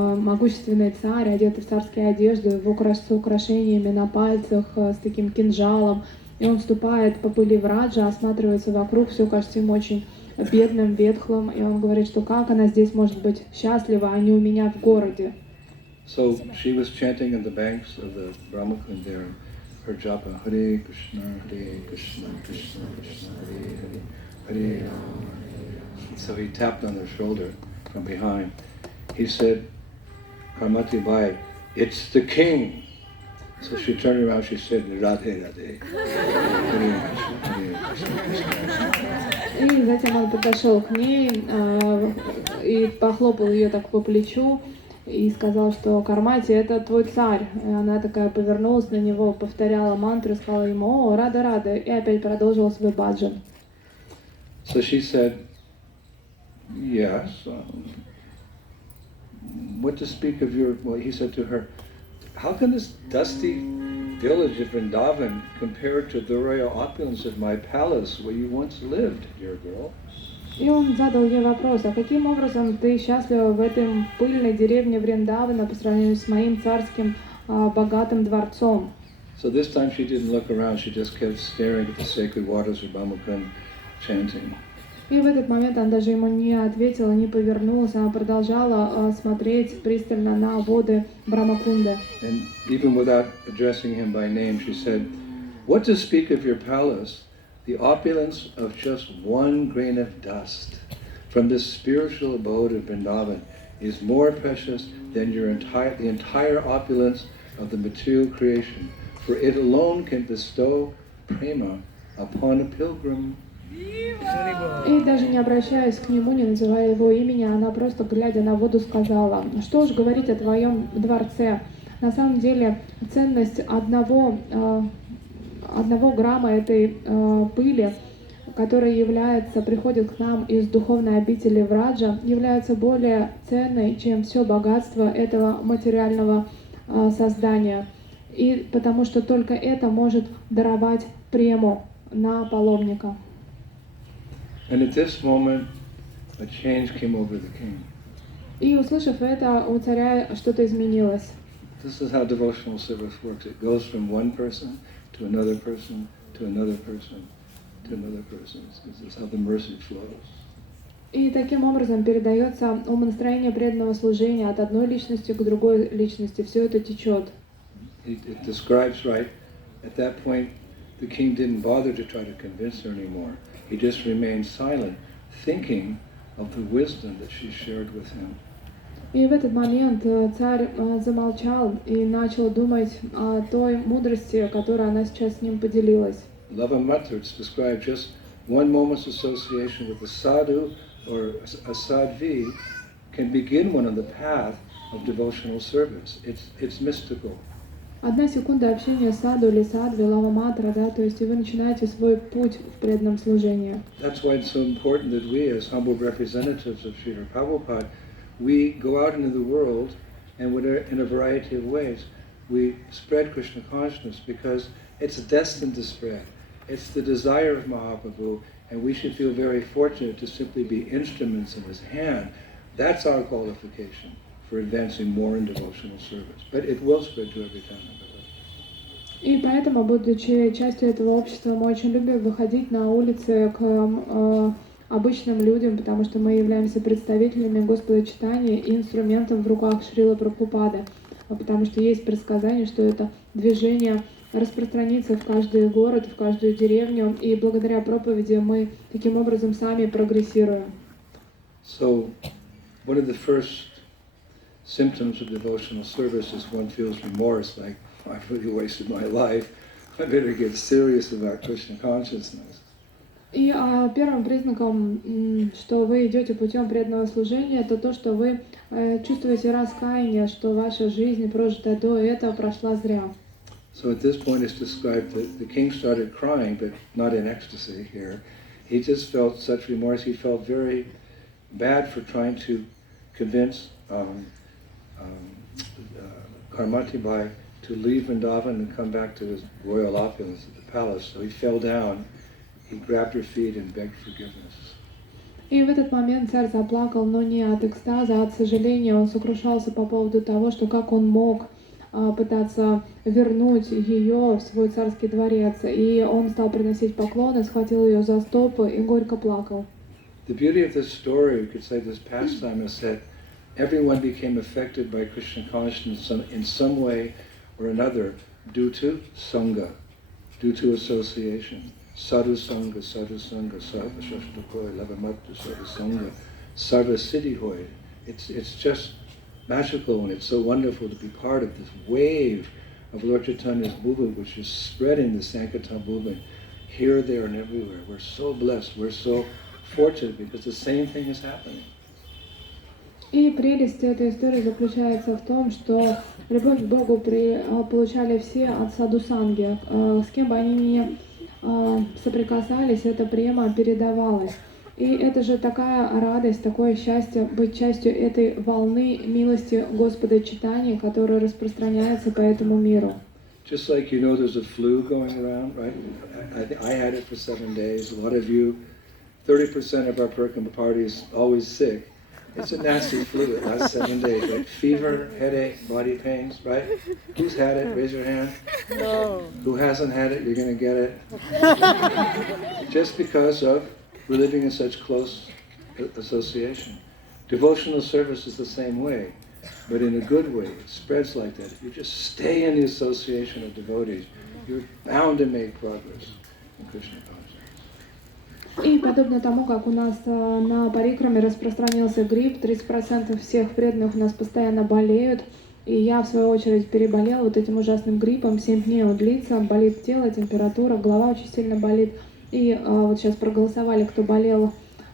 Могущественный царь, одетый в царские одежды, с украшениями на пальцах, с таким кинжалом. И он вступает по пыли в раджа, осматривается вокруг, все кажется ему очень бедным, ветхлым. И он говорит, что как она здесь может быть счастлива, а не у меня в городе. So she was chanting on the banks of the Brahmakund there, her japa, Hare Krishna, Krishna, Krishna, Hare Hare, Hare Rama. So he tapped on her shoulder from behind. He said, Karmati Bai, it's the king. So she turned around, she said, Radhe Radhe. И затем он подошел к ней и похлопал ее так по плечу и сказал, что Кармати, это твой царь. И она такая повернулась на него, повторяла мантру, сказала ему, о, рада, рада, и опять продолжила свой баджан. So she said, yes, what to speak of your, well, he said to her, how can this dusty village of Vrindavan compare to the royal opulence of my palace where you once lived, dear girl? И он задал ей вопрос, а каким образом ты счастлива в этой пыльной деревне Вриндавана по сравнению с моим царским богатым дворцом? So this time she didn't look around, she just kept staring at the sacred waters of Brahmakund, chanting. И в этот момент она даже ему не ответила, не повернулась, она продолжала смотреть пристально на воды Брамакунды. And even without addressing him by name, she said, what to speak of your palace, the opulence of just one grain of dust from this spiritual abode of Vrindavan is more precious than the entire opulence of the material creation, for it alone can bestow prema upon a pilgrim. И даже не обращаясь к нему, не называя его имени, она просто, глядя на воду, сказала, что уж говорить о твоем дворце. На самом деле, ценность одного грамма этой пыли, которая приходит к нам из духовной обители Враджа, является более ценной, чем все богатство этого материального создания. И потому что только это может даровать прему на паломника. And at this moment, a change came over the king. И услышав это, у царя что-то изменилось. This is how devotional service works. It goes from one person to another person to another person to another person. This is how the mercy flows. И таким образом передается умонастроение преданного служения от одной личности к другой личности. Все это течет. It describes, right, at that point, the king didn't bother to try to convince her anymore. He just remained silent, thinking of the wisdom that she shared with him. И в этот момент царь замолчал и начал думать о той мудрости, которой она сейчас с ним поделилась. Lava Matrix described just one moment's association with a sadhu or a sadhvi can begin one on the path of devotional service. It's mystical. Одна секунда общения с саду или садви, лама матра, да, то есть и вы начинаете свой путь в преданном служении. That's why it's so important that we, as humble representatives of Srila Prabhupada, we go out into the world and in a variety of ways. We spread Krishna consciousness because it's destined to spread. It's the desire of Mahaprabhu, and we should feel very fortunate to simply be instruments in his hand. That's our qualification for advancing more in devotional service. But it will spread to every time. И поэтому, будучи частью этого общества, мы очень любим выходить на улицы к обычным людям, потому что мы являемся представителями Господа Чайтаньи и инструментом в руках Шрилы Прабхупады, потому что есть предсказание, что это движение распространится в каждый город, в каждую деревню, и благодаря проповеди мы таким образом сами прогрессируем. So, one of the first symptoms of devotional service is one feels remorse, like, I've really wasted my life. I better get serious about Krishna consciousness. И первым признаком, что вы идете путем преданного служения, это то, что вы чувствуете раскаяние, что ваша жизнь, прожитая до этого, прошла зря. So at this point it's described that the king started crying, but not in ecstasy here. He just felt such remorse. He felt very bad for trying to convince Karmati Bai to leave Vrindavan and come back to his royal opulence at the palace. So he fell down, he grabbed her feet and begged forgiveness. И в этот момент царь заплакал, но не от экстаза, а от сожаления. Он сокрушался по поводу того, что как он мог пытаться вернуть ее в свой царский дворец. И он стал приносить поклоны, схватил ее за стопы и горько плакал. The beauty of this story, you could say this pastime, is that everyone became affected by Krishna consciousness in some way or another due to sangha, due to association. Sadhu sangha, sarva shashta hoy, lavamattu sadhu sangha, sarva siddhi hoy. It's just magical, and it's so wonderful to be part of this wave of Lord Chaitanya's movement, which is spreading the Sankirtan movement here, there, and everywhere. We're so blessed, we're so fortunate, because the same thing is happening. И прелесть этой истории заключается в том, что любовь к Богу получали все от саду-санги. С кем бы они ни соприкасались, эта према передавалась. И это же такая радость, такое счастье быть частью этой волны милости Господа Чайтаньи, которая распространяется по этому миру. Just like you know there's a flu going around, right? I had it for 7 days. A lot of you, 30% of our Perkins party is always sick. It's a nasty flu. It lasts 7 days, right? Fever, headache, body pains, right? Who's had it? Raise your hand. No. Who hasn't had it? You're going to get it. Just because of we're living in such close association. Devotional service is the same way, but in a good way. It spreads like that. If you just stay in the association of devotees, you're bound to make progress in Krishna consciousness. И подобно тому, как у нас на парикраме распространился грипп, 30% всех преданных у нас постоянно болеют, и я, в свою очередь, переболела вот этим ужасным гриппом, 7 дней он длится, болит тело, температура, голова очень сильно болит. И вот сейчас проголосовали, кто болел,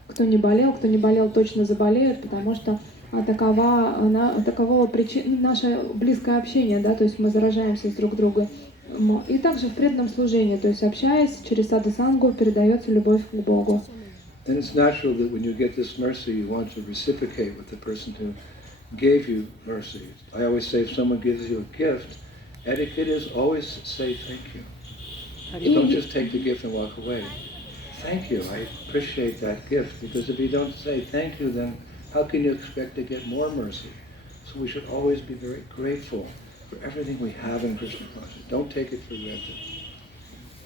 кто не болел, точно заболеют, потому что таково наше близкое общение, да, то есть мы заражаемся друг другом. И также в преданном служении, то есть общаясь через саду-сангу, передается любовь к Богу. And it's natural that when you get this mercy, you want to reciprocate with the person who gave you mercy. I always say if someone gives you a gift, etiquette is always say thank you. Don't just take the gift and walk away. Thank you, I appreciate that gift, because if you don't say thank you, then how can you expect to get more mercy? So we should always be very grateful for everything we have in Krishna consciousness. Don't take it for granted.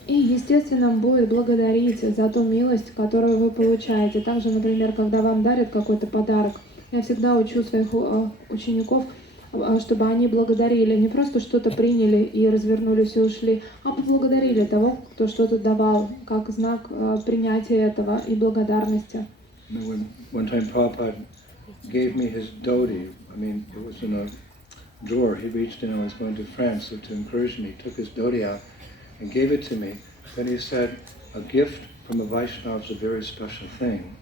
И естественно будет благодарить за ту милость, которую вы получаете. Также, например, когда вам дарят какой-то подарок, я всегда учу своих учеников, чтобы они благодарили, не просто что-то приняли и развернулись и ушли, а поблагодарили того, кто что-то давал, как знак принятия этого и благодарности. One time Prabhupada gave me his dhoti. I mean, it was in a drawer. He reached in, I was going to France, so to encourage me, he took his dhoti out and gave it to me. Then he said, a gift from a Vaishnava is a very special thing.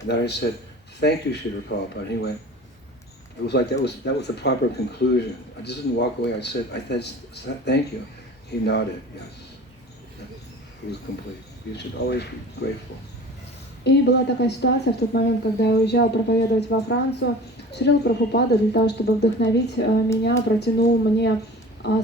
And then I said, thank you, Srila Prabhupada. And he went, it was like that was the proper conclusion. I just didn't walk away. I said, thank you. He nodded, yes. It was complete. You should always be grateful. И была такая ситуация в тот момент, когда я уезжал проповедовать во Францию. Шрила Прабхупада для того, чтобы вдохновить меня, протянул мне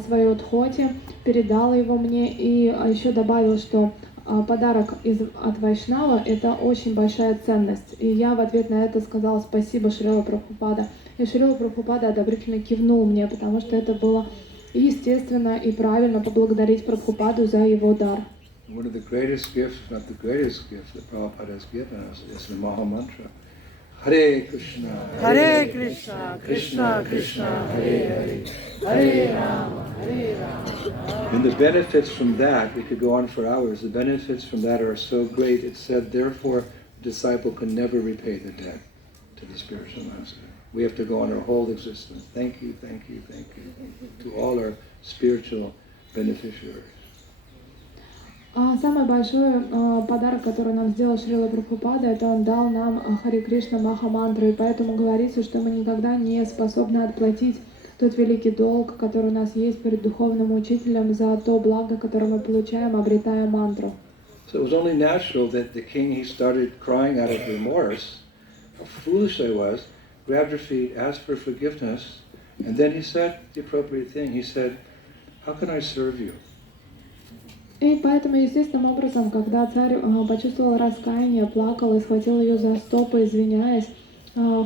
свое дхоти, передал его мне и еще добавил, что подарок от Вайшнава – это очень большая ценность. И я в ответ на это сказала спасибо, Шрила Прабхупада. И Шрила Прабхупада одобрительно кивнул мне, потому что это было естественно и правильно поблагодарить Прабхупаду за его дар. One of the greatest gifts, not the greatest gift that Prabhupada has given us is the Maha Mantra. Hare Krishna, Hare Krishna, Krishna Krishna, Hare Hare, Hare Rama, Hare Rama. And the benefits from that, we could go on for hours, the benefits from that are so great. It said, therefore, the disciple can never repay the debt to the spiritual master. We have to go on our whole existence. Thank you, thank you, thank you, to all our spiritual beneficiaries. Самый большой подарок, который нам сделал Шрила Прабхупада, это он дал нам Харе Кришна Маха Мантру, и поэтому говорится, что мы никогда не способны отплатить тот великий долг, который у нас есть перед духовным учителем за то благо, которое мы получаем, обретая мантру. So it was only natural that the king, he started crying out of remorse, how foolish I was, grabbed her feet, asked for forgiveness, and then he said the appropriate thing. He said, how can I serve you? И поэтому естественным образом, когда царь почувствовал раскаяние, плакал и схватил ее за стопы, извиняясь,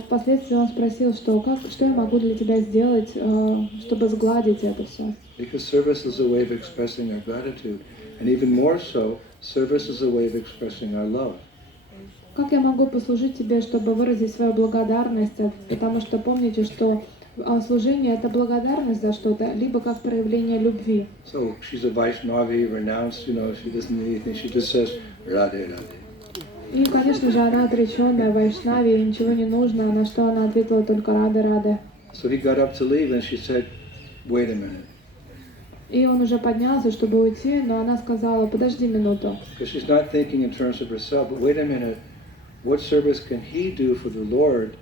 впоследствии он спросил, что я могу для тебя сделать, чтобы сгладить это все. Because service is a way of expressing our gratitude, and even more so, service is a way of expressing our love. Как я могу послужить тебе, чтобы выразить свою благодарность? Потому что помните, что служение — это благодарность за что-то, либо как проявление любви. So she's a Vaishnavi, renounced, she doesn't need anything, she just says, Radhe, Radhe. И, конечно же, она отреченная, вайшнави, ей ничего не нужно, на что она ответила только рады. So he got up to leave, and she said, wait a minute. И он уже поднялся, чтобы уйти, но она сказала, подожди минуту. Because she's not thinking in terms of herself, but wait a minute, what service can he do for the Lord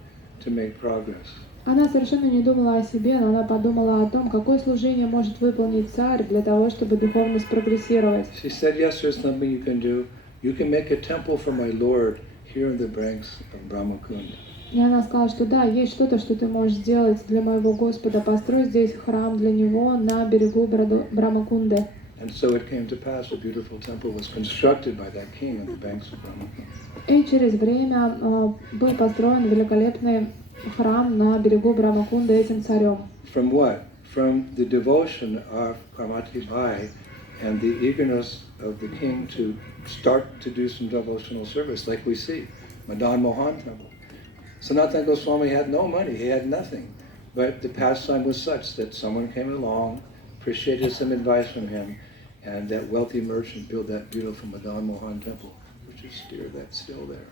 to make progress? Она совершенно не думала о себе, но она подумала о том, какое служение может выполнить царь для того, чтобы духовно спрогрессировать. She said, yes, there's something you can do. You can make a temple for my Lord here in the banks of Brahmakund. И она сказала, что да, есть что-то, что ты можешь сделать для моего Господа. Построй здесь храм для него на берегу Брамакунды. And so it came to pass, a beautiful temple was constructed by that king on the banks of Brahmakund. И через время был построен великолепный храм на берегу Брамакунды этим царем. From what? From the devotion of Karmati Bai and the eagerness of the king to start to do some devotional service, like we see, Madan Mohan temple. Sanatana Goswami had no money, he had nothing, but the pastime was such that someone came along, appreciated some advice from him, and that wealthy merchant built that beautiful Madan Mohan temple, which is still there.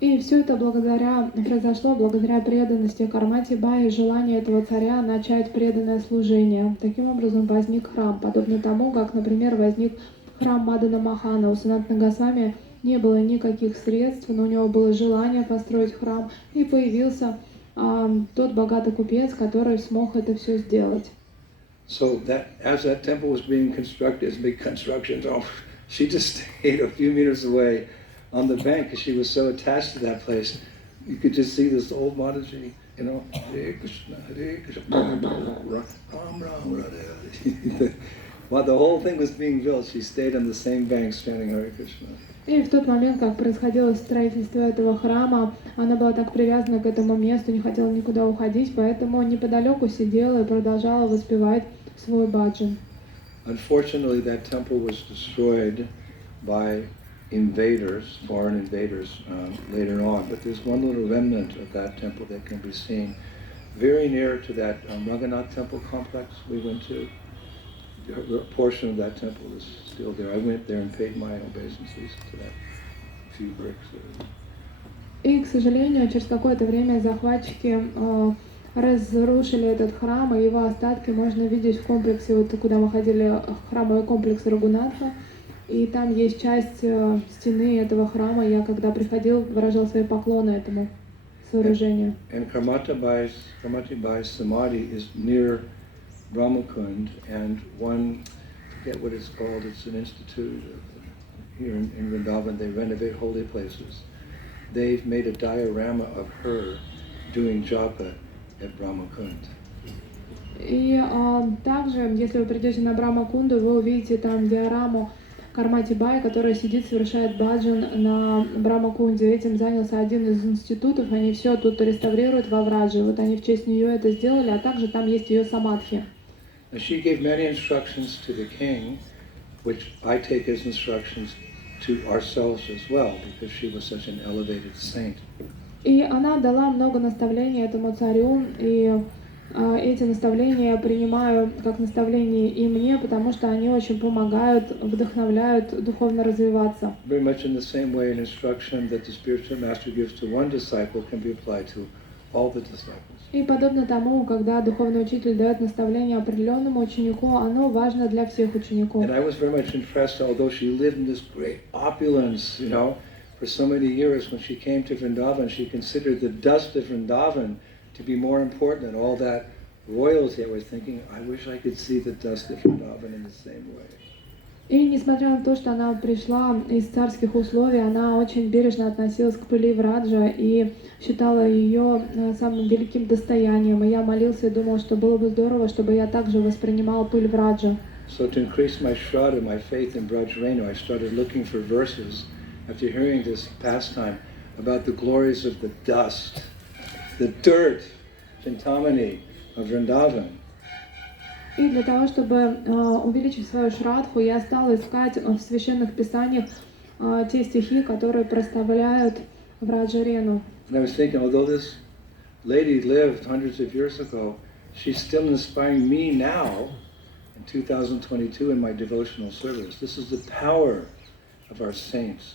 И все это произошло благодаря преданности Кармати Бай и желанию этого царя начать преданное служение. Таким образом возник храм, подобно тому, как, например, возник храм Мадана Махана. У Санатана Госвами не было никаких средств, но у него было желание построить храм, и появился тот богатый купец, который смог это все сделать. So as that temple was being constructed, it's big construction, she just stayed a few meters away on the bank because she was so attached to that place. You could just see this old Mataji, Hare Krishna, Ram Ram, Radhe. While the whole thing was being built, she stayed on the same bank chanting Hare Krishna. И в тот момент, как происходило строительство этого храма, она была так привязана к этому месту, не хотела никуда уходить, поэтому неподалеку сидела и продолжала воспевать свой баджан. Unfortunately, that temple was destroyed by invaders, foreign invaders, later on. But there's one little remnant of that temple that can be seen very near to that Raghunath temple complex we went to. A portion of that temple is still there. I went there and paid my obeisances to that few bricks there. И, к сожалению, через какое-то время захватчики разрушили этот храм, и его остатки можно видеть в комплексе, вот куда мы ходили, храмовый комплекс Рагунатха. И там есть часть стены этого храма. Я, когда приходил, выражал свои поклоны этому сооружению. And Karmati Bai's Samadhi is near Brahmakund, and one, I forget what it's called, it's an institute here in Vrindavan, they renovate holy places. They've made a diorama of her doing japa at Brahmakund. И также, если вы придете на Брамакунду, вы увидите там диораму Кармати Бай, которая сидит, совершает баджан на Брамакунде. Этим занялся один из институтов, они все тут реставрируют во Враджи. Вот они в честь нее это сделали, а также там есть ее самадхи. She gave many instructions to the king, which I take as instructions to ourselves as well, because she was such an elevated saint. И она дала много наставлений этому царю, и эти наставления я принимаю как наставления и мне, потому что они очень помогают, вдохновляют духовно развиваться. Very much in the same way, an instruction that the spiritual master gives to one disciple can be applied to all the disciples. И подобно тому, когда духовный учитель дает наставление определенному ученику, оно важно для всех учеников. And I was very much impressed, although she lived in this great opulence, for so many years. When she came to Vrindavan, she considered the dust of Vrindavan to be more important than all that royalty. I was thinking, I wish I could see the dust of Vrindavan in the same way. И несмотря на то, что она пришла из царских условий, она очень бережно относилась к пыли Враджа и считала ее самым великим достоянием. И я молился и думал, что было бы здорово, чтобы я также воспринимал пыль Враджа. So to increase my shraddha, my faith in Brajrenu, I started looking for verses after hearing this pastime about the glories of the dust, the dirt, Chintamani of Vrindavan. И для того, чтобы увеличить свою шрадху, я стала искать в священных писаниях те стихи, которые прославляют Враджарену. And I was thinking, although this lady lived hundreds of years ago, she's still inspiring me now in 2022 in my devotional service. This is the power of our saints.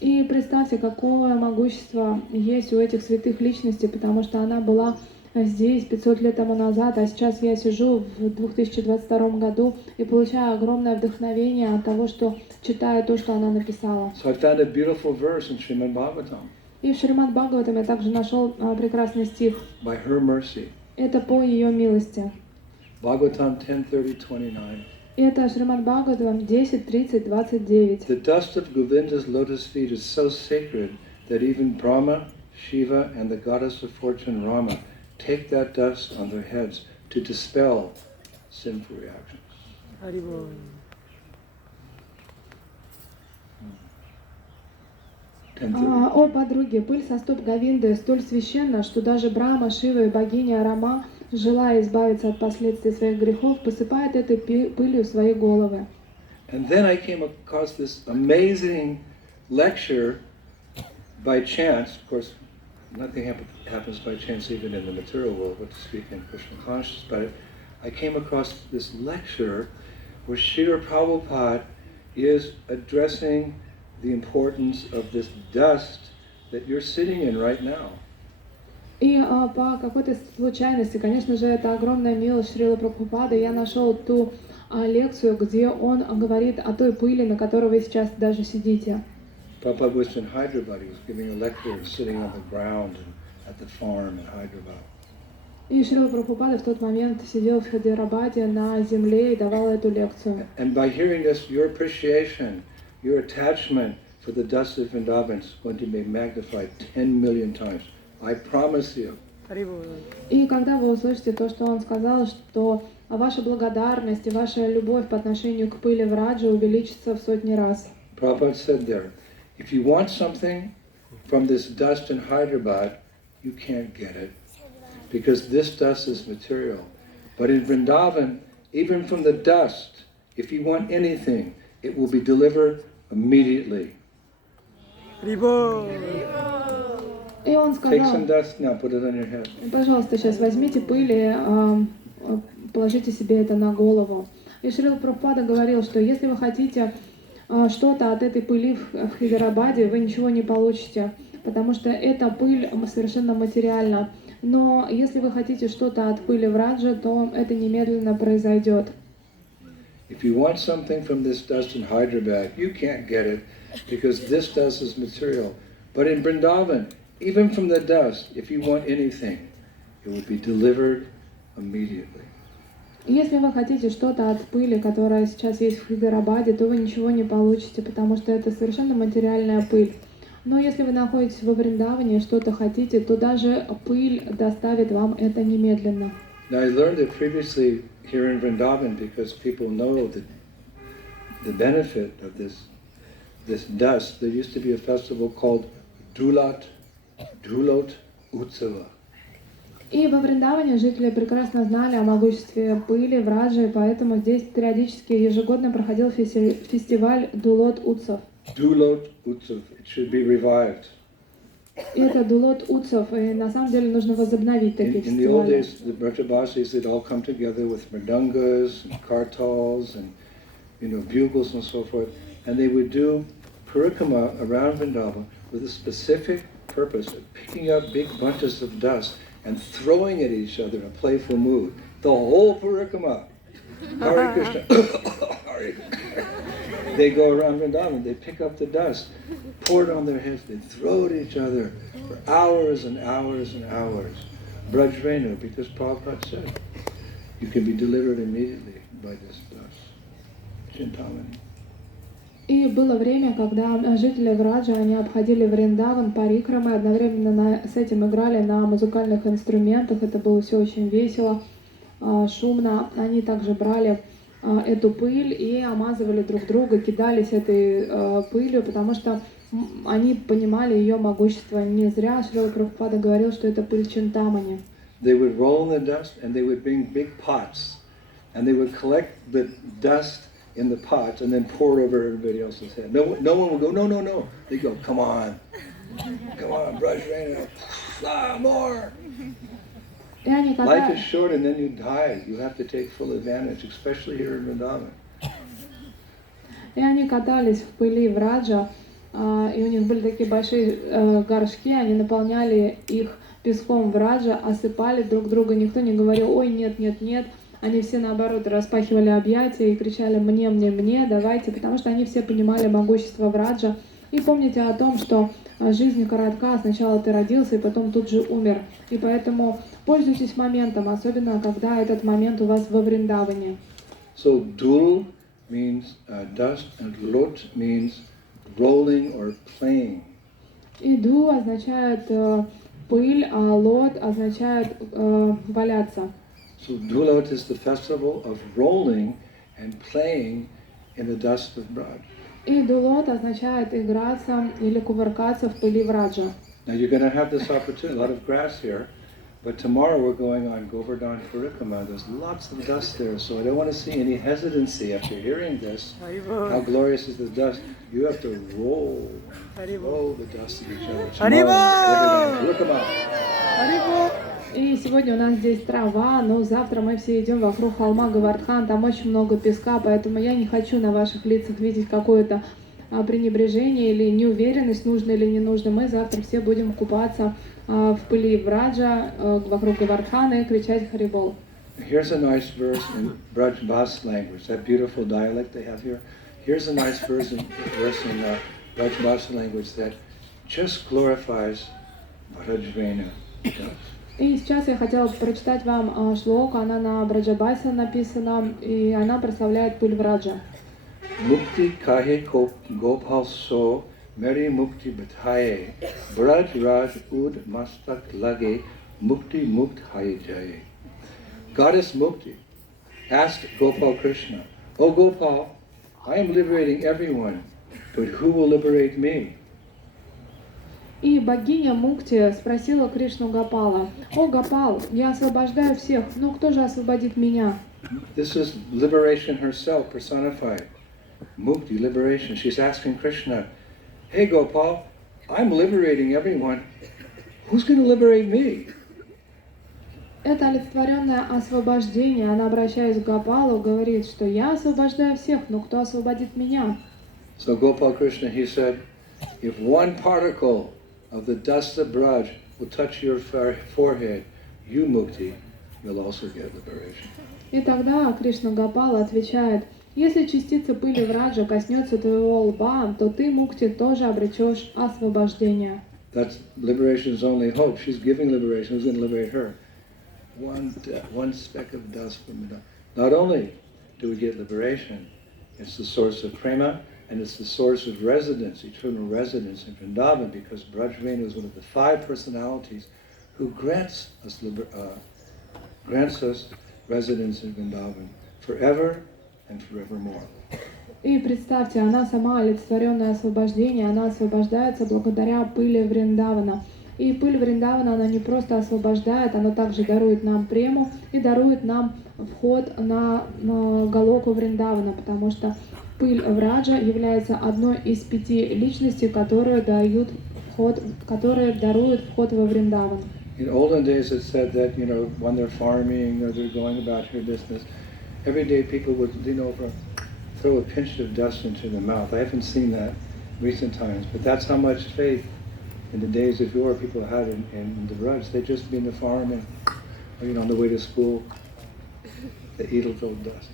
И представьте, какое могущество есть у этих святых личностей, потому что она была здесь 500 лет тому назад, а сейчас я сижу в 2022 году и получаю огромное вдохновение от того, что читаю то, что она написала. So I found a beautiful verse in Srimad Bhagavatam. И в Шримад Бхагаватам я также нашел прекрасный стих. By her mercy. Это по ее милости. Bhagavatam 10:30-29. Это Шримад Бхагаватам 10:30-29. The dust of Govinda's lotus feet is so sacred that even Brahma, Shiva, and the goddess of fortune Rama take that dust on their heads to dispel sinful reactions. Харибол. О, подруги, пыль со стоп Говинды столь священна, что даже Брахма, Шива и богиня Рама, желая избавиться от последствий своих грехов, посыпает этой пылью свои головы. And then I came across this amazing lecture by chance. Of course, nothing happens by chance even in the material world, what to speak in Krishna consciousness. But I came across this lecture where Srila Prabhupada is addressing the importance of this dust that you're sitting in right now. И по какой-то случайности, конечно же, это огромная милость Шрилы Прабхупады, я нашел ту лекцию, где он говорит о той пыли, на которой вы сейчас даже сидите. Prabhupada was in Hyderabad. He was giving a lecture sitting on the ground at the farm in Hyderabad. И Шрила Прабхупада в тот момент сидел в Хайдарабаде на земле и давал эту лекцию. And by hearing this, your appreciation, your attachment for the dust of Vrindavan is going to be magnified 10 million times. I promise you. Харибол. И когда вы услышите то, что он сказал, что ваша благодарность и ваша любовь по отношению к пыли Враджи увеличится в сотни раз. Prabhupada said there, if you want something from this dust in Hyderabad, you can't get it, because this dust is material. But in Vrindavan, even from the dust, if you want anything, it will be delivered immediately. Харибол. И он Take сказал, some dust now, put it on your head. пожалуйста, сейчас возьмите пыль и положите себе это на голову. И Шрила Прабхупада говорил, что если вы хотите что-то от этой пыли в Хайдарабаде, вы ничего не получите, потому что эта пыль совершенно материальна. Но если вы хотите что-то от пыли Враджи, то это немедленно произойдет. If you want something from this dust in Hyderabad, you can't get it, because this dust is material. But in Vrindavan, even from the dust, if you want anything, it will be delivered immediately. Если вы хотите что-то от пыли, которая сейчас есть в Хайдарабаде, то вы ничего не получите, потому что это совершенно материальная пыль. Но если вы находитесь во Вриндаване и что-то хотите, то даже пыль доставит вам это немедленно. Now I learned it previously here in Vrindavan because people know the benefit of this dust. There used to be a festival called Dhulot Utsava. И во Вриндаване жители прекрасно знали о могуществе пыли, Враджи, поэтому здесь периодически ежегодно проходил фестиваль Дулот Утсав. Dhulot Utsav. It should be revived. И это Дулот Утсав, и на самом деле нужно возобновить такие In the old фестивали. days, the Brajavasis, they'd all come together with mridangas and kartals and bugles and so forth, and they would do parikrama around Vrindavan with a specific purpose of picking up big bunches of dust and throwing at each other in a playful mood. The whole parikrama, Hare Krishna, Hare Krishna. They go around Vrindavan, they pick up the dust, pour it on their heads, they throw it at each other for hours and hours and hours. Brajrenu, because Prabhupada said, you can be delivered immediately by this dust. Chintamani. И было время, когда жители Враджи, они обходили Вриндаван парикрамой, одновременно с этим играли на музыкальных инструментах, это было все очень весело, шумно. Они также брали эту пыль и омазывали друг друга, кидались этой пылью, потому что они понимали ее могущество. Не зря Шрила Прабхупада говорил, что это пыль Чинтамани. They would roll in the dust and they would bring big pots and they would collect the dust in the pots and then pour it over everybody else's head. No one would go, no. They go, come on, Brajrana, more. Life is short and then you die. You have to take full advantage, especially here in Vrindavan. И они катались в пыли Враджа, и у них были такие большие горшки, они наполняли их песком Враджа, осыпали друг друга, никто не говорил, ой, нет. Они все, наоборот, распахивали объятия и кричали мне, давайте, потому что они все понимали могущество Враджа. И помните о том, что жизнь коротка, сначала ты родился и потом тут же умер. И поэтому пользуйтесь моментом, особенно когда этот момент у вас во Вриндаване. So dhul means dust and lot means rolling or playing. И ду означает пыль, а лот означает валяться. So dhulot is the festival of rolling and playing in the dust of Braj. И дулот означает играться или кувыркаться в пыли Враджа. Now you're going to have this opportunity, a lot of grass here, but tomorrow we're going on Govardhan Parikrama. There's lots of dust there, so I don't want to see any hesitancy after hearing this. How glorious is the dust. You have to roll the dust of each other. Tomorrow, Govardhan Parikrama. И сегодня у нас здесь трава, но завтра мы все идем вокруг холма Говардхан, там очень много песка, поэтому я не хочу на ваших лицах видеть какое-то пренебрежение или неуверенность, нужно или не нужно. Мы завтра все будем купаться в пыли Враджа вокруг Говардхана и кричать Харибол. Here's a nice verse in Braj Bas language, that beautiful dialect they have here. Here's a nice verse in Braj Bas language that just glorifies Brajvena. И сейчас я хотела прочитать вам шлоку, она на Браджабасе написана, и она прославляет пыль Враджа. Mukti kahe gopal so, meri mukti bataye, Braj Raj ud mastak lage, mukti mukt hai jaye. Goddess Mukti asked Gopal Krishna, "O Gopal, I am liberating everyone, but who will liberate me?" И богиня Мукти спросила Кришну Гопала: «О, Гопал, я освобождаю всех, но кто же освободит меня?» This is liberation herself personified. Mukti, liberation. She's asking Krishna, "Hey Gopal, I'm liberating everyone. Who's going to liberate me?" Это олицетворенное освобождение. Она, обращаясь к Гопалу, говорит, что я освобождаю всех, но кто освободит меня? So Gopal Krishna, he said, if one particle of the dust of Braj will touch your forehead, you Mukti, you'll also get liberation. И тогда Кришна Гопал отвечает: если частица пыли Враджа коснется твоего лба, то ты, Мукти, тоже обретешь освобождение. That's liberation's only hope. She's giving liberation. Who's going to liberate her? One speck of dust from the dust. Not only do we get liberation, it's the source of prema, and it's the source of residence, eternal residence in Vrindavan, because Brajvena is one of the 5 personalities who grants us residence in Vrindavan forever and forevermore. И представьте, она сама олицетворенное освобождение, она освобождается благодаря пыли Вриндавана. И пыль Вриндавана, она не просто освобождает, она также дарует нам прему и дарует нам вход на Галоку Вриндавана, потому что пыль Враджа является одной из 5 личностей, которые даруют вход во Вриндаван. In olden days it said that, when they're farming or they're going about their business, every day people would lean over, throw a pinch of dust into their mouth. I haven't seen that recent times, but that's how much faith in the days of yore people had in the Braj. They'd just be in the farm and, on the way to school, they eat a little dust.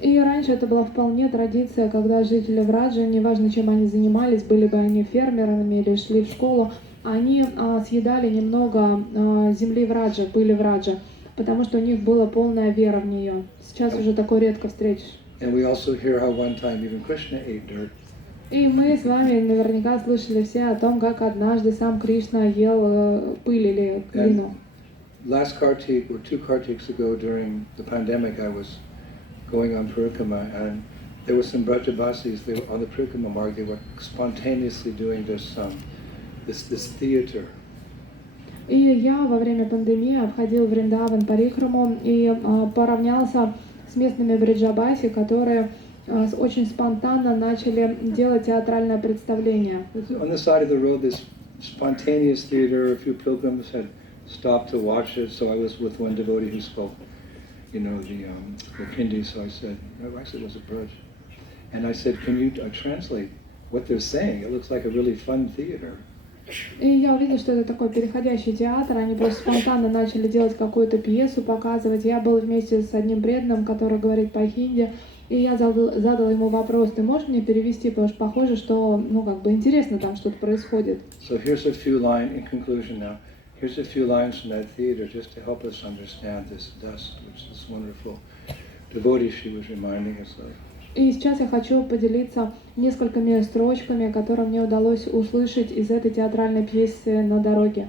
И раньше это была вполне традиция, когда жители Враджа, неважно чем они занимались, были бы они фермерами или шли в школу, они съедали немного земли Враджа, пыли Враджа, потому что у них была полная вера в нее. Сейчас уже такое редко встретишь. And we also hear how one time even Krishna ate dirt. И мы с вами наверняка слышали все о том, как однажды сам Кришна ел пыль или глину. Last Kartik, or 2 Kartiks ago during the pandemic, I was going on Parikrama, and there were some Brajabasis, they were on the Parikrama marg, they were spontaneously doing this theater. И я во время пандемии обходил Вриндаван Парикраму и поравнялся с местными бриджабаси, которые очень спонтанно начали делать театральное представление. On the side of the road, this spontaneous theater, a few pilgrims had stopped to watch it, so I was with one devotee who spoke, the Hindi, so I said it was a Braj. And I said, can you translate what they're saying? It looks like a really fun theater. И я увидела, что это такой переходящий театр, они просто спонтанно начали делать какую-то пьесу, показывать. Я был вместе с одним преданным, который говорит по-хинди, и я задала ему вопрос, ты можешь мне перевести, потому что похоже, что, интересно там что-то происходит. So here's a few lines, in conclusion now, here's a few lines from that theater just to help us understand this dust, which this wonderful devotee she was reminding us of. И сейчас я хочу поделиться несколькими строчками, которые мне удалось услышать из этой театральной пьесы «На дороге».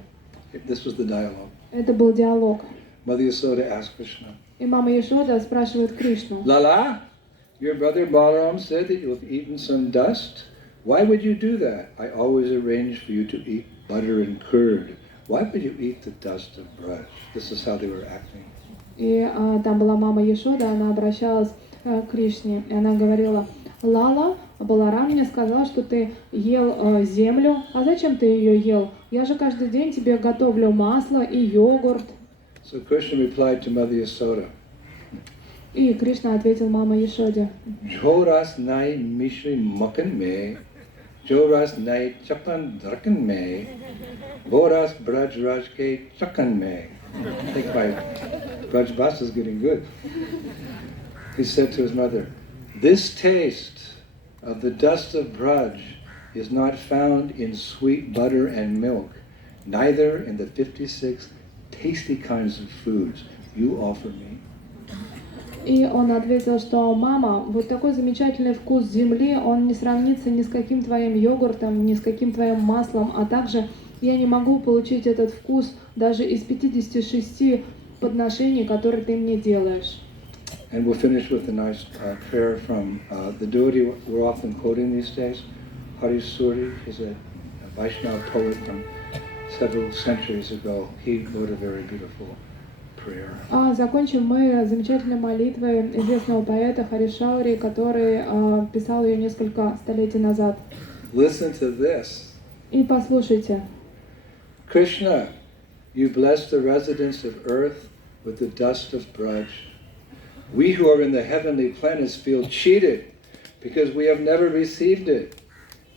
This was the dialogue. Это был диалог. Mother Yasoda asked Krishna, И мама Яшода спрашивает Кришну. Lala, your brother Balaram said that you have eaten some dust. Why would you do that? I always arrange for you to eat butter and curd. Why would you eat the dust of Braj? This is how they were acting. И там была мама Яшода, она обращалась к Кришне, и она говорила, Лала, Баларам мне сказал, что ты ел землю, а зачем ты ее ел? Я же каждый день тебе готовлю масло и йогурт. So Krishna replied to Mother Yasoda, И Кришна ответил мама Яшоде, Joras nai mishri makan me, Joras nai chapan drakan me, Boras Braj Raj ke chakan me. I think my Braj Bas is getting good. He said to his mother, this taste of the dust of Braj is not found in sweet butter and milk, neither in the 56 tasty kinds of foods you offer me. И он ответил, что мама, вот такой замечательный вкус земли, он не сравнится ни с каким твоим йогуртом, ни с каким твоим маслом, а также я не могу получить этот вкус даже из 56 подношений, которые ты мне делаешь. And we'll finish with a nice prayer from the devotee we're often quoting these days, Hari Suri. He's a Vaishnava poet from several centuries ago. He wrote a very beautiful prayer. Закончим мы замечательной молитвой известного поэта Харишаури, который писал ее несколько столетий назад. Listen to this. И послушайте. Krishna, you bless the residents of earth with the dust of Braj. We who are in the heavenly planets feel cheated because we have never received it.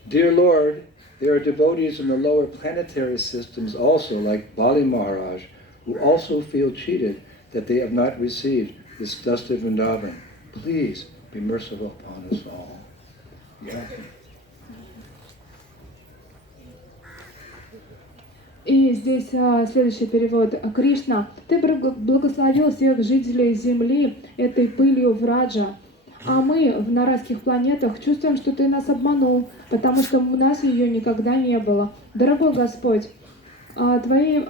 Dear Lord, there are devotees in the lower planetary systems also, like Bali Maharaj, who also feel cheated that they have not received this dust of Vrindavan. Please be merciful upon us all. Yeah. И здесь следующий перевод. Кришна, ты благословил всех жителей Земли этой пылью Враджа, а мы в нарайских планетах чувствуем, что ты нас обманул, потому что у нас ее никогда не было. Дорогой Господь, твои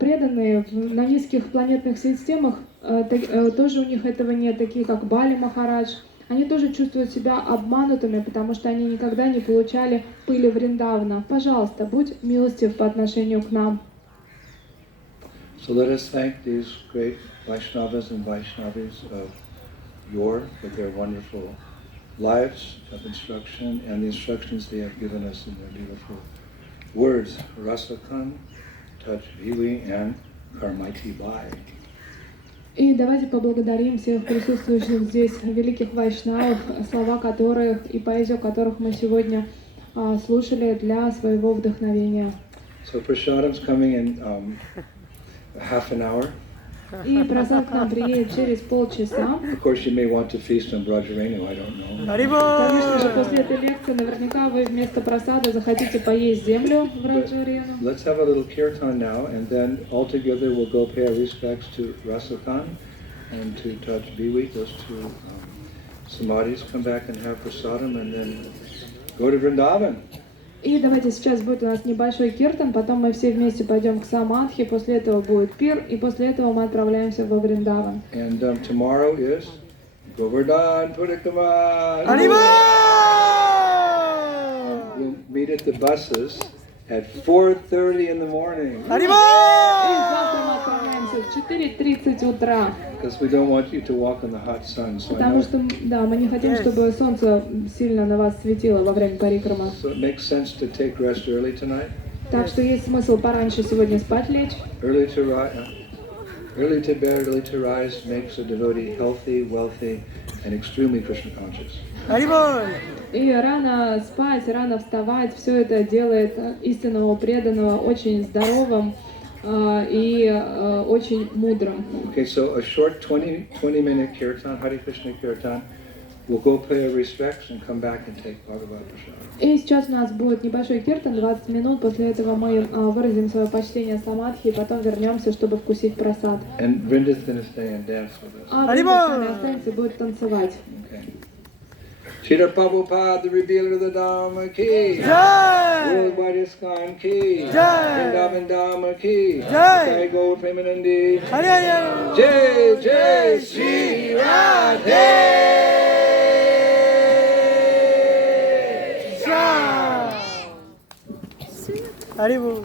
преданные на низких планетных системах, тоже у них этого нет, такие как Бали Махарадж, они тоже чувствуют себя обманутыми, потому что они никогда не получали пыли Вриндавана. Пожалуйста, будь милостив по отношению к нам. So let us thank these great Vaishnavas and Vaishnavis of yore for their wonderful lives of instruction and the instructions they have given us in their beautiful words. Rasa, touch Bivi, and Karmaiti Bai. И давайте поблагодарим всех присутствующих здесь великих вайшнавов, слова которых и поэзию которых мы сегодня слушали для своего вдохновения. So Prasadam's coming in half an hour. И просад к нам приедет через полчаса. Of course, you may want to feast on Brajarenu, I don't know. Конечно же, после этой лекции наверняка вы вместо просада захотите поесть землю в Раджарену. Let's have a little kirtan now, and then all together we'll go pay our respects to Rasa and to touch Bivi, those two Samadhis, come back and have prasadam, and then go to Vrindavan. И давайте сейчас будет у нас небольшой киртан, потом мы все вместе пойдем к Самадхи, после этого будет пир, и после этого мы отправляемся во Вриндаван. And tomorrow is Govardhan Purikaman. Haribol! We'll meet at the buses at 4:30 in the morning. И Haribol! завтра мы отправляемся в 4:30 утра, Because we don't want you to walk in the hot sun. So I потому know, что, да, мы не хотим, чтобы солнце сильно на вас светило во время парикрама. so it makes sense to take rest early tonight. Так что есть смысл пораньше сегодня спать лечь. Early to bed, early to rise makes a devotee healthy, wealthy, and extremely Krishna conscious. Haribol! И рано спать, рано вставать, все это делает истинного преданного очень здоровым и очень мудрым. Okay, so a short 20-minute kirtan, Hare Krishna kirtan. We'll go pay our respects and come back and take Bhagavad Prasad. И сейчас у нас будет небольшой киртан, 20 минут, после этого мы выразим свое почтение самадхи, и потом вернемся, чтобы вкусить прасад. And Vrinda's going to stay and dance with us. А Вринда с нами останется и будет танцевать. Okay. Srila Prabhupada, the revealer of the Dharma ki. Jai! Worldwide ISKCON ki. Jai! Vrindavan Dharma ki. Jai! Jai Gaur Premanandi. Hare Hare! Jai Jai Shri Radhe. Haribol!